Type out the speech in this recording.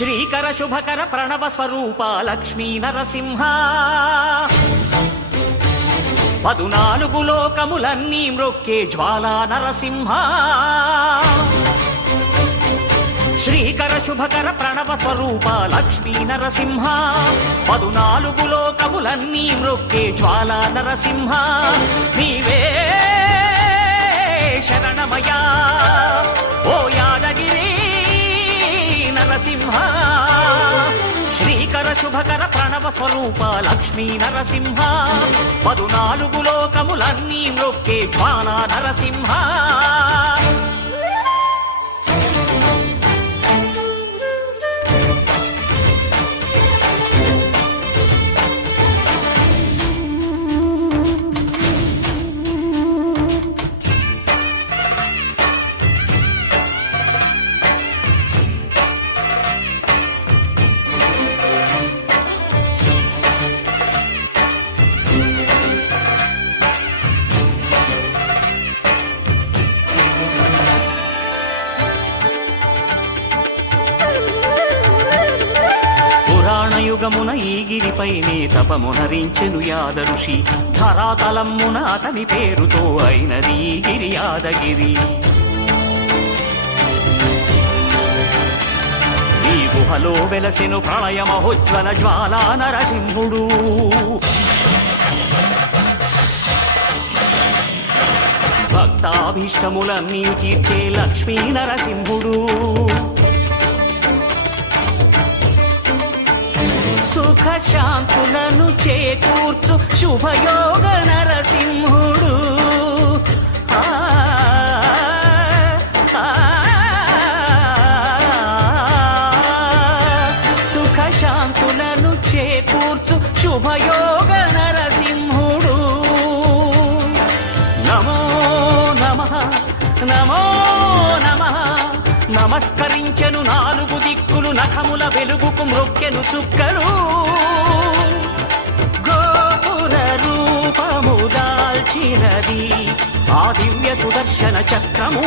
శ్రీకర శుభకర ప్రణవ స్వరూప లక్ష్మీ నరసింహ 14 లోకములన్నీ మ్రొక్కే జ్వాలా నరసింహ శ్రీకర శుభకర ప్రణవ స్వరూప లక్ష్మీ నరసింహ 14 లోకములన్నీ మ్రొక్కే జ్వాలా నరసింహ నీవే శరణమయా ఓ యాదగిరి నరసింహ శ్రీకర శుభకర ప్రణవ స్వరూప లక్ష్మీ నరసింహ 14 లోకములన్నీ మ్రొక్కే జ్వాలా నరసింహ యుగమున ఈ గిరిపైనే తపమునరించెను యాద ఋషి ధరాతలమ్మున అతని పేరుతో అయినది ఈ గిరి యాదగిరి ఈ గుహలో వెలసెను ప్రళయ మహోజ్వల జ్వాలా నరసింహుడు భక్తాభీష్టములన్నీ తీర్చే లక్ష్మీ నరసింహుడు సుఖ శాంతులను చేకూర్చు శుభయోగ నరసింహుడు సుఖ శాంతులను చేకూర్చు శుభయోగ నరసింహుడు నమో నమః నమో నమః నమస్కరించెను 4 దిక్కులు నఖముల వెలుగుకు మ్రొక్కెను చుక్కలు గోపుర రూపము దాల్చినది ఆ దివ్య సుదర్శన చక్రము